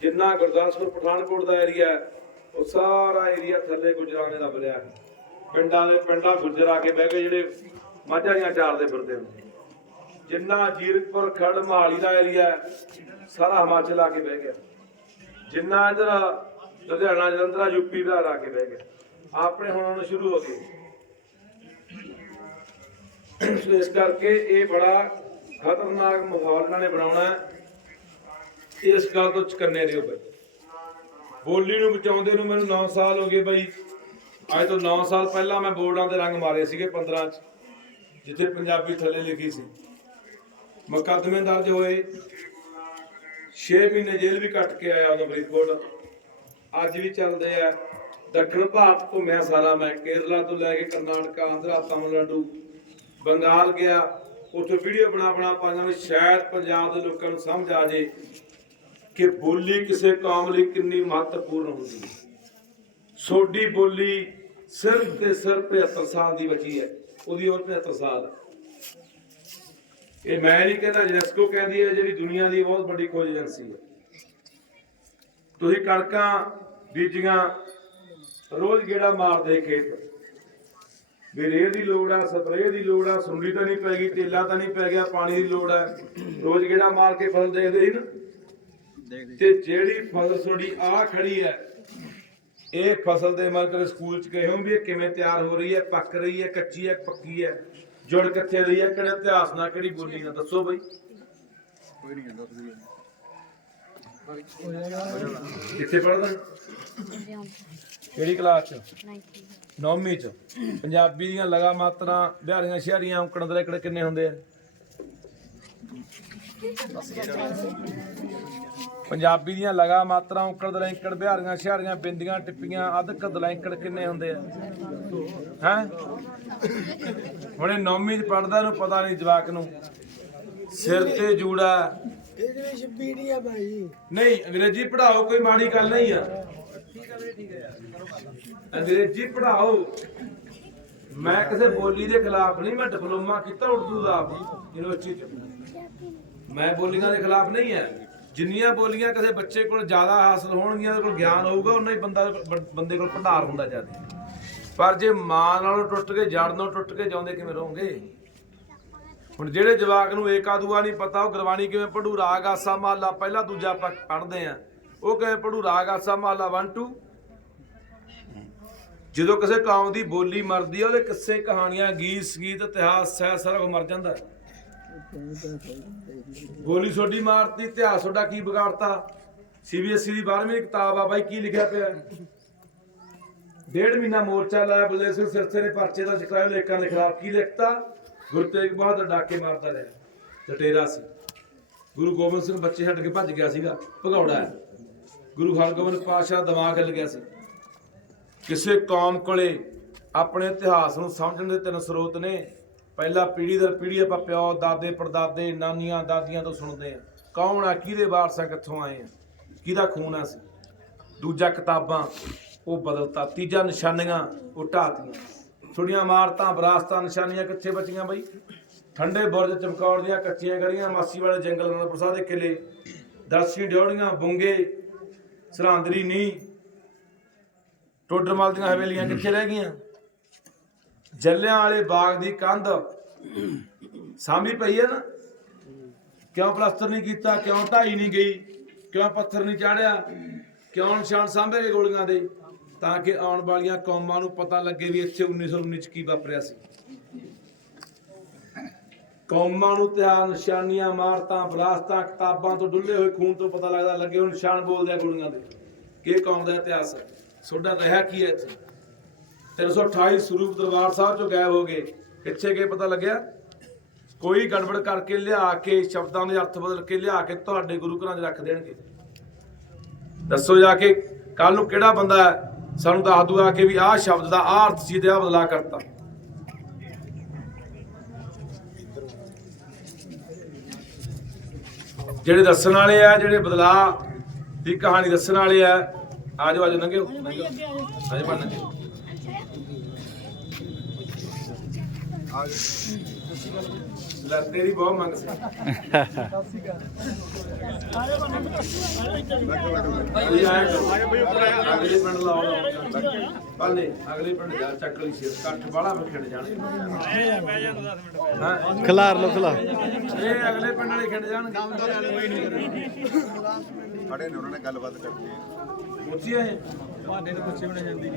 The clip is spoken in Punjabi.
ਜਿੰਨਾ ਗੁਰਦਾਸਪੁਰ, ਪਠਾਨਕੋਟ ਦਾ ਏਰੀਆ ਉਹ ਸਾਰਾ ਏਰੀਆ ਥੱਲੇ ਗੁਜਰਾਨੇ ਦਾ ਬਲਿਆ ਹੈ। ਪਿੰਡਾਂ ਦੇ ਪਿੰਡਾਂ ਗੁੱਜਰ ਆ ਕੇ ਬਹਿ ਗਏ ਜਿਹੜੇ ਮਾਝਾ ਦੀਆਂ ਚਾਰਦੇ ਫਿਰਦੇ ਹੁੰਦੇ ਜਿੰਨਾ ਜੀਰਕਪੁਰ ਖੜ ਮਹਾਲੀ ਦਾ ਏਰੀਆ ਸਾਰਾ ਹਿਮਾਚਲ ਆ ਕੇ ਬਹਿ ਗਿਆ। ਜਿੰਨਾ ਇਧਰ ਲੁਧਿਆਣਾ, ਜਲੰਧਰ ਯੂਪੀ ਦਾ ਆ ਕੇ ਬਹਿ ਗਿਆ। ਆਪਣੇ ਹੁਣ ਆਉਣੇ ਸ਼ੁਰੂ ਹੋ ਗਏ। ਇਸ ਕਰਕੇ ਇਹ ਬੜਾ ਖਤਰਨਾਕ ਮਾਹੌਲ ਇਹਨਾਂ ਨੇ ਬਣਾਉਣਾ ਹੈ। ਇਸ ਗੱਲ ਤੋਂ ਚਕੰਨੇ ਦਿਓ ਬਈ। ਬੋਲੀ ਨੂੰ ਬਚਾਉਂਦੇ ਨੂੰ ਮੈਨੂੰ 9 ਸਾਲ ਹੋ ਗਏ ਬਈ। ਅੱਜ ਤੋਂ 9 ਸਾਲ ਪਹਿਲਾਂ ਮੈਂ ਬੋਰਡਾਂ ਦੇ ਰੰਗ ਮਾਰੇ ਸੀਗੇ 15 ਚ, ਜਿੱਥੇ ਪੰਜਾਬੀ ਥੱਲੇ ਲਿਖੀ ਸੀ। ਮੁਕੱਦਮੇ ਦਰਜ ਹੋਏ। 6 ਮਹੀਨੇ ਜੇਲ੍ਹ ਵੀ ਕੱਟ ਕੇ ਆਇਆ ਉਦੋਂ ਫਰੀਦਕੋਟ। ਅੱਜ ਵੀ ਚੱਲਦੇ ਆ। ਦੱਖਣ ਭਾਰਤ ਘੁੰਮਿਆ ਸਾਰਾ ਮੈਂ। ਕੇਰਲਾ ਤੋਂ ਲੈ ਕੇ ਕਰਨਾਟਕਾ, ਆਂਧਰਾ, ਤਾਮਿਲਨਾਡੂ, ਬੰਗਾਲ ਗਿਆ। ਉੱਥੇ ਵੀਡੀਓ ਬਣਾ ਬਣਾ ਪਾਈਆਂ ਸ਼ਾਇਦ ਪੰਜਾਬ ਦੇ ਲੋਕਾਂ ਨੂੰ ਸਮਝ ਆ ਜੇ। ਕਿ ਬੋਲੀ ਕਿਸੇ ਕੌਮ ਲਈ ਕਿੰਨੀ ਮਹੱਤਵਪੂਰਨ ਹੁੰਦੀ ਹੈ। ਸੋਡੀ ਬੋਲੀ ਸਿਰਫ ਤੇ ਸਿਰਫ 75 ਸਾਲ ਦੀ ਬਚੀ ਹੈ। ਉਹਦੀ ਉਮਰ 75 ਸਾਲ ਇਹ ਮੈਂ ਨਹੀਂ ਕਹਿੰਦਾ, ਯੂਨੈਸਕੋ ਕਹਿੰਦੀ ਹੈ, ਜਿਹੜੀ ਦੁਨੀਆ ਦੀ ਬਹੁਤ ਵੱਡੀ ਖੋਜ ਏਜੰਸੀ ਹੈ। ਤੁਸੀਂ ਕਣਕਾਂ ਬੀਜੀਆਂ, ਰੋਜ਼ ਗੇੜਾ ਮਾਰਦੇ ਖੇਤ। ਵੀ ਰੇਹ ਦੀ ਲੋੜ ਆ ਸਪਰੇਅ ਦੀ ਲੋੜ ਆ, ਸੁੰਡੀ ਤਾਂ ਨਹੀਂ ਪੈ ਗਈ, ਤੇਲਾ ਤਾਂ ਨਹੀਂ ਪੈ ਗਿਆ, ਪਾਣੀ ਦੀ ਲੋੜ ਆ। ਰੋਜ਼ ਗੇੜਾ ਮਾਰ ਕੇ ਫਸਲ ਦੇਖਦੇ ਸੀ ਨਾ। ਤੇ ਜਿਹੜੀ ਫਸਲ ਤੁਹਾਡੀ ਆ ਖੜੀ ਹੈ ਇਹ ਫਸਲ ਦੇ ਕਰੇ ਸਕੂਲ ਚ ਗਏ ਹੋ ਵੀ ਇਹ ਕਿਵੇਂ ਤਿਆਰ ਹੋ ਰਹੀ ਹੈ ਪੱਕ ਰਹੀ ਹੈ ਕੱਚੀ ਹੈ ਪੱਕੀ ਹੈ? ਜੁੜ ਕਿੱਥੇ ਰਹੀ ਹੈ? ਕਿਹੜੇ ਇਤਿਹਾਸ ਨਾਲ ਕਿਹੜੀ ਬੋਲੀ ਨਾਲ? ਦੱਸੋ ਬਈ। ਕਿੱਥੇ ਪੜਦਾ ਕਿਹੜੀ ਕਲਾਸ ਚ? ਨੌਵੀਂ ਚ। ਪੰਜਾਬੀ ਦੀਆਂ ਲਗਾ ਮਾਤਰਾ ਬਿਹਾਰੀਆਂ ਸ਼ਹਿਰੀਆਂ ਔਂਕੜ ਦੇ ਕਿਹੜੇ ਕਿੰਨੇ ਹੁੰਦੇ ਆ? ਪੰਜਾਬੀ ਦੀਆਂ ਲਗਾ ਮਾਤਰਾ ਔਂਕੜ ਦੇ ਲੈਂਕੜ ਬਿਹਾਰੀਆਂ ਸ਼ਹਿਰੀਆਂ ਬਿੰਦੀਆਂ ਟਿੱਪੀਆਂ ਅਧਕ ਦਲੈਂਕੜ ਕਿੰਨੇ ਹੁੰਦੇ ਆ? ਹੈ? ਹੁਣੇ ਨੌਵੀਂ ਚ ਪੜਦਾ ਨੂੰ ਪਤਾ ਨਹੀਂ ਜਵਾਕ ਨੂੰ। ਸਿਰ ਤੇ ਜੂੜਾ। ਭਾਈ ਨਹੀਂ ਅੰਗਰੇਜ਼ੀ ਪੜਾਓ ਕੋਈ ਮਾੜੀ ਗੱਲ ਨਹੀਂ ਆ। ਅੰਗਰੇਜ਼ੀ ਪੜਾਓ ਮੈਂ ਕਿਸੇ ਬੋਲੀ ਦੇ ਖਿਲਾਫ ਨਹੀਂ ਮੈਂ ਡਿਪਲੋਮਾ ਕੀਤਾ ਉਰਦੂ ਦਾ ਯੂਨੀਵਰਸਿਟੀ ਚ। ਮੈਂ ਬੋਲੀਆਂ ਦੇ ਖਿਲਾਫ ਨਹੀਂ ਹੈ ਜਿੰਨੀਆਂ ਬੋਲੀਆਂ ਕਿਸੇ ਬੱਚੇ ਕੋਲ ਜ਼ਿਆਦਾ ਹਾਸਲ ਹੋਣਗੀਆਂ, ਉਹਦੇ ਕੋਲ ਗਿਆਨ ਹੋਊਗਾ, ਉਨਾ ਹੀ ਬੰਦਾ ਬੰਦੇ ਕੋਲ ਭੰਡਾਰ ਹੁੰਦਾ ਜ਼ਿਆਦਾ। ਪਰ ਜੇ ਮਾਂ ਨਾਲੋਂ ਟੁੱਟ ਕੇ, ਜੜ ਨਾਲੋਂ ਟੁੱਟ ਕੇ ਜਾਉਂਦੇ ਕਿਵੇਂ ਰਹੋਗੇ? ਹੁਣ ਜਿਹੜੇ ਜਵਾਕ ਨੂੰ ਏਕਾ ਦੂਆ ਨਹੀਂ ਪਤਾ, ਉਹ ਗੁਰਬਾਣੀ ਕਿਵੇਂ ਪੜੂ ਰਾਗ ਆਸਾ ਮਹਲਾ ਪਹਿਲਾ ਦੂਜਾ ਆਪਾਂ ਪੜ੍ਹਦੇ ਆ। ਉਹ ਕਿਵੇਂ ਪੜੂ ਰਾਗ ਆਸਾ ਮਹਲਾ 1 2 ਜਦੋਂ ਕਿਸੇ ਕੌਮ ਦੀ ਬੋਲੀ ਮਰਦੀ ਆ, ਉਹਦੇ ਕਿੱਸੇ ਕਹਾਣੀਆਂ, ਗੀਤ, ਸੰਗੀਤ, ਇਤਿਹਾਸ ਸਹਿ ਸਾਰਾ ਕੁਝ ਮਰ ਜਾਂਦਾ। ਗੋਲੀ ਛੋਡੀ ਮਾਰਤੀ, ਇਤਿਹਾਸ ਤੁਹਾਡਾ ਕੀ ਵਿਗਾੜਤਾ? ਸੀਬੀਐਸਈ ਦੀ 12ਵੀਂ ਕਿਤਾਬ ਆ ਬਾਈ, ਕੀ ਲਿਖਿਆ ਪਿਆ ਡੇਢ ਮਹੀਨਾ ਮੋਰਚਾ ਲਾਇਆ, ਬਲਦੇਵ ਸਿੰਘ ਸਿਰਸੇ ਨੇ ਪਰਚੇ ਦਾ ਚਕਰਾਇਆ ਲੇਖਾਂ ਦੇ ਖਿਲਾਫ ਕੀ ਲਿਖਤਾ? ਗੁਰੂ ਤੇਗ ਬਹਾਦਰ ਡਾਕੇ ਮਾਰਦਾ ਰਿਹਾ ਜਟੇਰਾ ਸੀ। ਗੁਰੂ ਗੋਬਿੰਦ ਸਿੰਘ ਬੱਚੇ ਛੱਡ ਕੇ ਭੱਜ ਗਿਆ ਸੀਗਾ, ਭਗੌੜਾ ਹੈ। ਗੁਰੂ ਹਰਗੋਬਿੰਦ ਪਾਤਸ਼ਾਹ ਦਿਮਾਗ ਹਿੱਲ ਗਿਆ ਸੀ। ਕਿਸੇ ਕੌਮ ਕੋਲੇ ਆਪਣੇ ਇਤਿਹਾਸ ਨੂੰ ਸਮਝਣ ਦੇ ਤਿੰਨ ਸਰੋਤ ਨੇ ਪਹਿਲਾ ਪੀੜ੍ਹੀ ਦਰ ਪੀੜ੍ਹੀ ਆਪਾਂ ਪਿਓ, ਦਾਦੇ, ਪੜਦਾਦੇ, ਨਾਨੀਆਂ, ਦਾਦੀਆਂ ਤੋਂ ਸੁਣਦੇ ਆ ਕੌਣ ਆ? ਕਿਹਦੇ ਵਾਰਸ ਆ ਕਿੱਥੋਂ ਆਏ ਆ? ਕਿਹਦਾ ਖੂਨ ਆ ਸੀ? ਦੂਜਾ ਕਿਤਾਬਾਂ, ਉਹ ਬਦਲਤਾ। ਤੀਜਾ ਨਿਸ਼ਾਨੀਆਂ, ਉਹ ਢਾਤੀਆਂ ਥੋੜੀਆਂ ਇਮਾਰਤਾਂ ਵਿਰਾਸਤਾਂ, ਨਿਸ਼ਾਨੀਆਂ ਕਿੱਥੇ ਬਚੀਆਂ ਬਈ? ਠੰਡੇ ਬੁਰਜ, ਚਮਕੌਰ ਦੀਆਂ ਕੱਚੀਆਂ ਗਲੀਆਂ ਮਾਸੀ ਵਾਲੇ ਜੰਗਲ, ਅਨੰਦਪੁਰ ਸਾਹਿਬ ਦੇ ਕਿਲੇ। ਦਰਸ਼ੀ ਡਿਉੜੀਆਂ ਬੁੰਗੇ, ਸਰਾਂਦਰੀ ਨੀ ਟੋਡਰਮਲ ਦੀਆਂ ਹਵੇਲੀਆਂ ਕਿੱਥੇ ਰਹਿ ਗਈਆਂ? ਜੱਲਿਆਂ ਵਾਲੇ ਬਾਗ ਦੀ ਕੰਧ ਸਾਂਭੀ ਪਈ ਹੈ ਨਾ? ਕਿਉਂ ਪਲਸਤਰ ਨਹੀਂ ਕੀਤਾ? ਕਿਉਂ ਢਾਈ ਨਹੀਂ ਗਈ? ਕਿਉਂ ਪੱਥਰ ਨਹੀਂ ਚਾੜਿਆ? ਕਿਉਂ ਨਿਸ਼ਾਨ ਸਾਂਭੇ ਗਏ ਗੋਲੀਆਂ ਦੇ? ਤਾਂ ਕਿ ਆਉਣ ਵਾਲੀਆਂ ਕੌਮਾਂ ਨੂੰ ਪਤਾ ਲੱਗੇ ਵੀ ਇੱਥੇ 1919 ਚ ਕੀ ਵਾਪਰਿਆ ਸੀ। ਕੌਮਾਂ ਨੂੰ ਤਿਆਰ ਨਿਸ਼ਾਨੀਆਂ ਮਾਰਤਾਂ, ਬਲਾਸਤਾਂ, ਕਿਤਾਬਾਂ ਤੋਂ ਡੁੱਲੇ ਹੋਏ ਖੂਨ ਤੋਂ ਪਤਾ ਲੱਗਦਾ ਲੱਗੇ ਉਹ ਨਿਸ਼ਾਨ ਬੋਲਦੇ ਆ ਗੋਲੀਆਂ ਦੇ। ਕਿ ਕੌਮ ਦਾ ਇਤਿਹਾਸ ਹੈ? ਤੁਹਾਡਾ ਰਿਹਾ ਕੀ ਹੈ ਇੱਥੇ? 328 ਸਰੂਪ ਦਰਬਾਰ ਸਾਹਿਬ ਚੋਂ ਗਾਇਬ ਹੋ ਗਏ। ਕਿੱਥੇ ਗਏ ਪਤਾ ਲੱਗਿਆ? ਕੋਈ ਗੜਬੜ ਕਰਕੇ ਲਿਆ ਕੇ, ਸ਼ਬਦਾਂ ਦੇ ਅਰਥ ਬਦਲ ਕੇ ਲਿਆ ਕੇ ਤੁਹਾਡੇ ਗੁਰੂ ਘਰਾਂ 'ਚ ਰੱਖ ਦੇਣਗੇ। ਦੱਸੋ ਜਾ ਕੇ ਕੱਲ ਨੂੰ ਕਿਹੜਾ ਬੰਦਾ ਸਾਨੂੰ ਦੱਸ ਦੂ ਆ ਕੇ ਵੀ ਆਹ ਸ਼ਬਦ ਦਾ, ਆਹ ਅਰਥ ਸੀ ਤੇ ਆਹ ਬਦਲਾ ਕਰਤਾ। ਜਿਹੜੇ ਦੱਸਣ ਵਾਲੇ ਆ, ਜਿਹੜੇ ਬਦਲਾ ਦੀ ਕਹਾਣੀ ਦੱਸਣ ਵਾਲੇ ਆ ਆਜੋ ਆਜੋ ਨੰਗੇ ਆਜੋ ਬਣ ਨੰਗੇ ਲੈ ਤੇਰੀ ਬਹੁਤ ਮੰਗ ਸੀ। ਬਈ ਆਇਆ ਕਰੋ। ਅਗਲੇ ਪਿੰਡ ਲਾਓ। ਪਾਲੇ ਅਗਲੇ ਪਿੰਡ ਜਾ ਚੱਕ ਲਈ ਸ਼ੇਰ। ਕੱਠ ਬਾਲਾ ਮੈਂ ਖਿੰਡ ਜਾਣਗੇ ਹਾਂ ਖਿਲਾਰ ਲੋ ਖਿਲਾਰ। ਇਹ ਅਗਲੇ ਪਿੰਡ ਵਾਲੇ ਖਿੰਡ ਜਾਣਗੇ। ਖੜੇ ਨੇ ਉਹਨਾਂ ਨੇ ਗੱਲਬਾਤ ਕਰਨੀ ਪੁੱਛੀ ਆਏ? ਭਾਡੇ ਤੋਂ ਪੁੱਛੇ ਬਣਾ ਜਾਂਦੀ